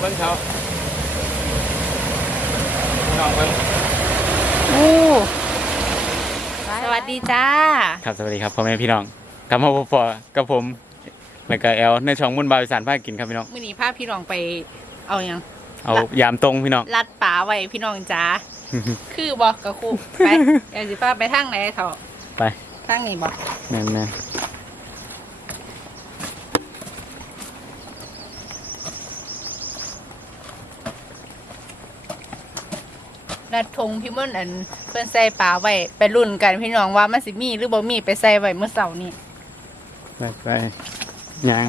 เบิ้งเขาน้องเบิ้งโอ้สวัสดีจ้า ครับสวัสดีครับพ่อแม่พี่น้องกลับมาพบกับผมแล้วก็แอลในช่องมุ่นบาวอีสานภาคกินครับพี่น้องมื่อนี้พาพี่น้องไปเอาหยังเอายามตรงพี่น้องลัดป่าไว้พี่น้องจ้าคือบอกกับครูไปเดี๋ยวสิพาไปทางไหนเถอะไปทางนี้บอกแม่นแม่น ลัดทงพี่มันอันเพื่อนใส่ป่าไว้ไปรุ่นกันพี่น้องว่ามันสิมีหรือบ่มีไปใส่ไว้เมื่อเสาร์นี้ไปไปยาง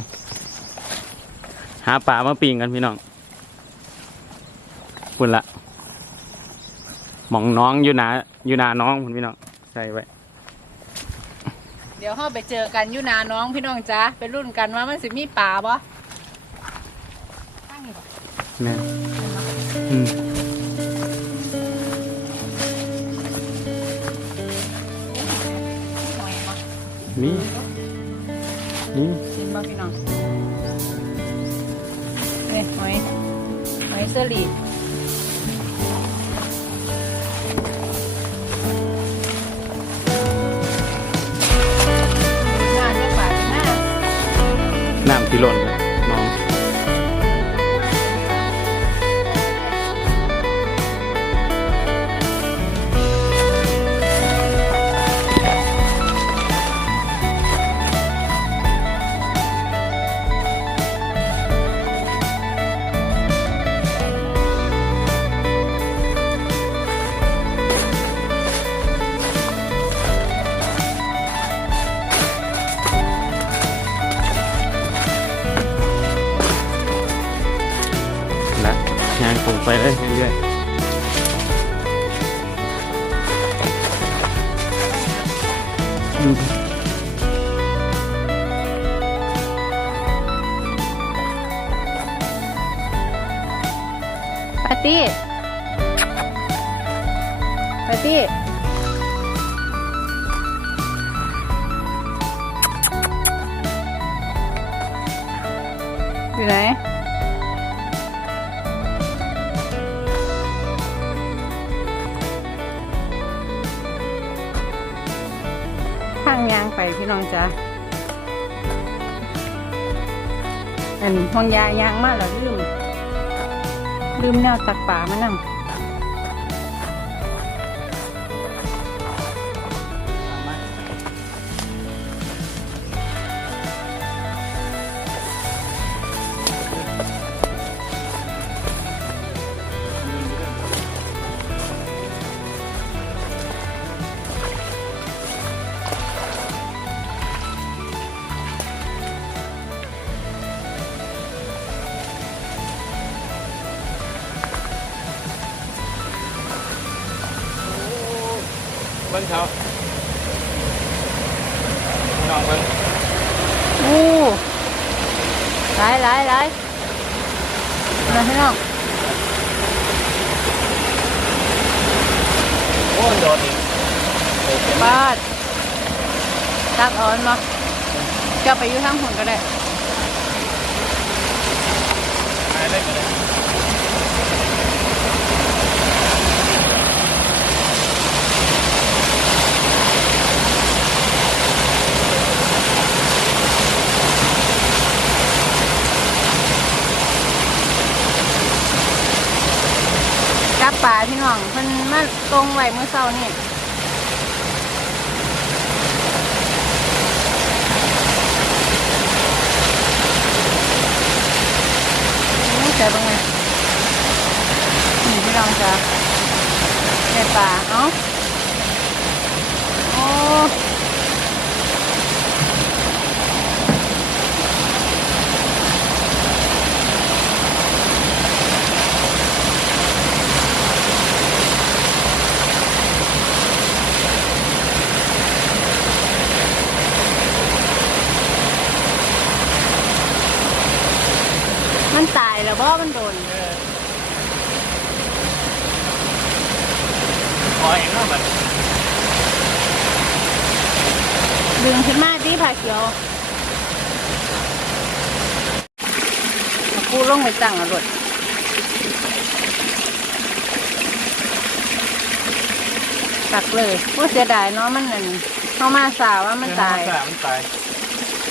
หาปลามาปิงกันพี่น้องคุณละหมองน้องอยู่หนาอยู่หนาน้องคุณพี่น้องใส่ไว้เดี๋ยวเราไปเจอกันอยู่นาน้องพี่น้องจ้าไปรุ่นกันว่ามันสิมีป่าบ่ทางนี้บ่แม่นอืม อยเสลีดงานไม่ปาดหน้าน้ำที่หล่น ปาร์ตี้ปาร์ตี้อยู่ไหน พี่น้องจ้ะอันห้องยายางมากแล้วลืม ลืมแนวตักป่ามานั่ง บิ้งเขาน้องเบิ้งโอ้หลายหลายหลายมาพี่น้องโอ้โดดอีกบาดตักอ่อนมาจะไปอยู่ทางหุ่นก็ได้ไปเลยก็ได้ จับป่าพี่น้องเพิ่นมาตร งไว้เมื่อเช้านี่นี่เจอบ้างไหมนี่พี่น้องจ้ะในป่าเอ้า ดึงขึ้นมาดิผ่าเขียวกูลงไปตั้งอรถตักเลยว่าเสียดายเนาะมันนั่นเข้ามาสาว่ามันตายมันตาย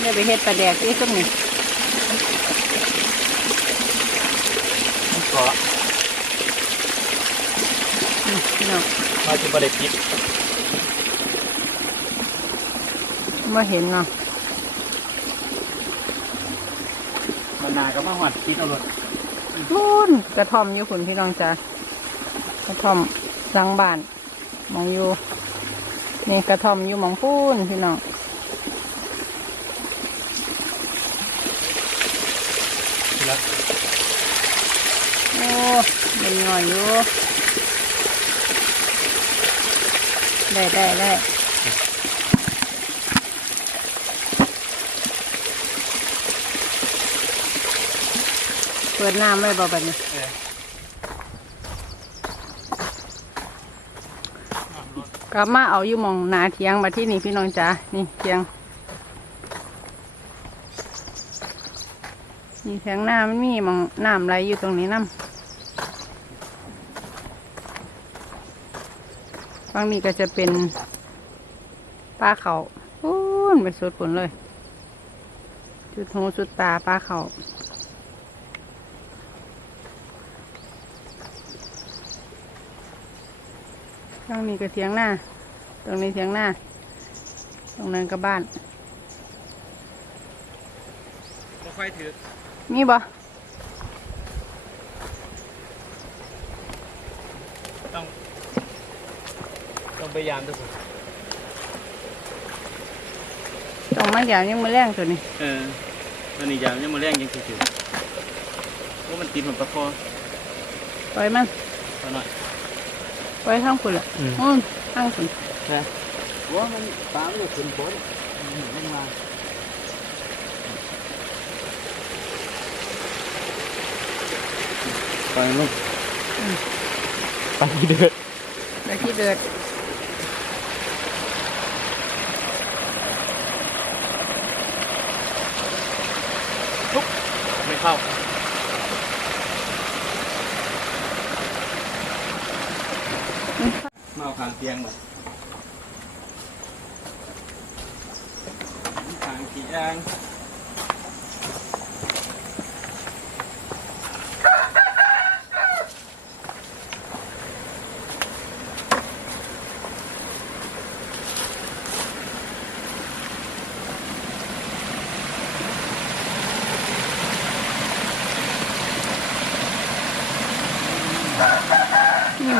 เนี่ยไปเฮ็ดปลาแดกที่ซุ้มนี่มันเกา พี่น้องมาจะบ่ได้ปิดมาเห็นเนาะมันนาก็มาหอดปิดเอารถนู่นกระท่อมอยู่คุณพี่น้องจ้ะกระท่อมหลังบ้านหมองอยู่นี่กระท่อมอยู่หมองพูนพี่น้องแล้วโอ้เป็นหน่อยอยู่ ได้ได้ได้เปิดน้ำไว้บ่บัดนี้กลับมาเอาอยู่มองนาเทียงมาที่นี่พี่น้องจ๋านี่เทียงนี่เทียงหน้ามันมีมองน้ำไหลอยู่ตรงนี้น้ำ ฝั่งนี้ก็จะเป็นปลาเขาพูนไปสุดผลเลย จุดหูสุดตาปลาเขาฝั่งนี้ก็เทียงหน้า ตรงนี้เทียงหน้า ตรงนั้นก็บ้านบ่ค่อยถือมีบ่ ต้อง ต้องพยายามทุกคนตรงมันอย่างยังมือแรงตัวนี้เออตอนนี้ยามยังมาแรงยังถือว่ามันติดเหมือนปลาคอปล่อยมันตัวหน่อยปล่อยข้างคุณละอืมอืมข้างคุณใช่ว่ามันปลามันจะขึ้นบนมันมาไปลูกไปเดือดไปที่เดือด เข้ามาเอาขางเตียงมาขางกี่ยาง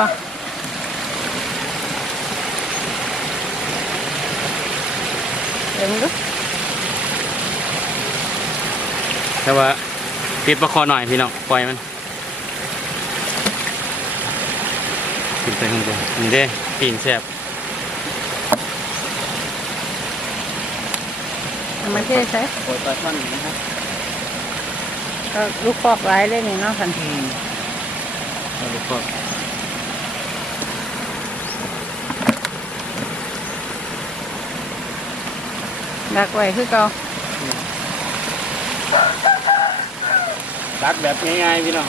บ่เดี๋ยวมึงดูแต่ว่าปิดประคอหน่อยพี่น้องปล่อยมันขึ้นไปข้างบนนี่เด้ปีนแซ่บเอามาเทใส่ปล่อยปลาช่อนนะครับก็ลูกปอกหลายเลยนี่เนาะคันอืมเอาลูกกอก ดักไว้คือเก่ารักแบบง่ายๆพี่น้อง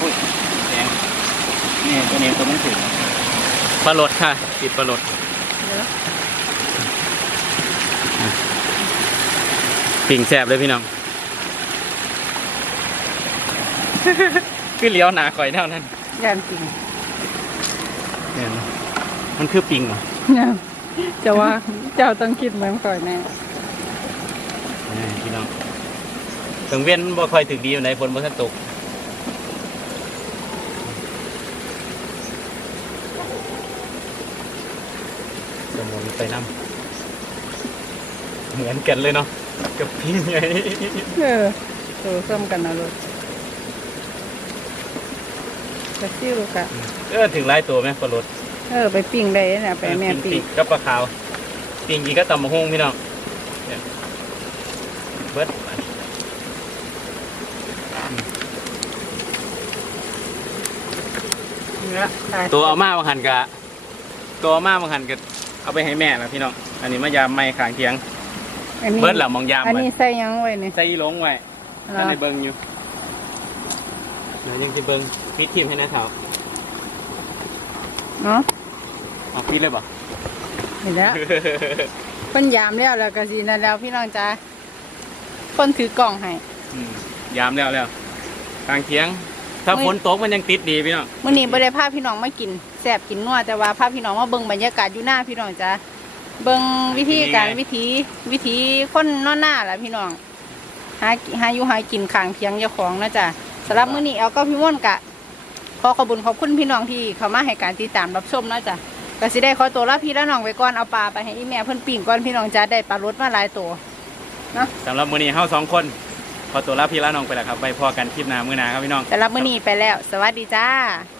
อุ้ยแดงนี่ตัวนี้ตัวมันถึงปลาหลดค่ะติดปลาหลดเดี๋ยวปิ่งแสบเลยพี่น้องคือเลี้ยวหนาข่อยเท่านั้นย่านจริงเนี่ยนะ มันคือปิ่งเหรอเนี่ยจะว่าเจ้าต้องคิดเหมือนก่อนแน่นี่พี่น้องถึงเวียนมันบ่ค่อยถึงดีอยู่ไหนฝนบ่ทันตกสมมติไปน้ำเหมือนกันเลยเนาะกับพี่ไงเออตัวส้มกันนะลูกไปซิ่วกะเออถึงหลายตัวไหมปลาหลด เออไปปิ้งได้เนี่ยไปแม่ปิ้งกับปลาขาวปิ่งกี่ก็ตำมะฮุ่งพี่น้องเนี่ยเบิดเนื้อตายตัวเอามาบางหันกะตัวเอามาบางหันกะเอาไปให้แม่นะพี่น้องอันนี้มายามไม่ขางเทียงอันนี้เบิดหล่ะมองยามอันไว้นี้ใส่หยังไว้นี่ใส่ลงไว้เหรท่านอในเบิงอยู่ดี๋ยวยังจะเบิ้งปิดทีมให้นะครับเนาะ เอาปิดเลยบ่เห็นแล้วเพิ่นยามแล้วแล้วก็สินั่นแล้วพี่น้องจ้าคนถือกล่องให้อืมยามแล้วแล้วกลางเคียง ถ้าเฮ้ยฝนตกมันยังติดดีพี่น้องมื้อนี้บ่ได้พาพี่น้องมากินแซ่บกินนัวแต่ว่าพาพี่น้องมาเบิ่งบรรยากาศอยู่หน้าพี่น้องจ้าเบิ่งวิธีการวิธีวิธีคนนอนหน้าล่ะพี่น้องหาหาอยู่หากินข้างเพียงเจ้าของนะจ้ะสำหรับมื้อนี้เอาก็พี่ม่วนกะขอขอบคุญขอบคุณพี่น้องที่เข้ามาให้การติดตามรับชมนะจ๊ะ ก็สิได้ขอตัวลาพี่และน้องไปก่อนเอาปลาไปให้อีแม่เพิ่นปิ่งก่อนพี่น้องจ้าได้ปลารสมาหลายตัวสำหรับมื้อนี้เฮาสองคนขอตัวลาพี่ลาน้องไปแล้วครับไปพอกันคลิปหน้ามื้อหน้าครับพี่น้องแต่รับมื้อนี้ไปแล้ว สวัสดีจ้าส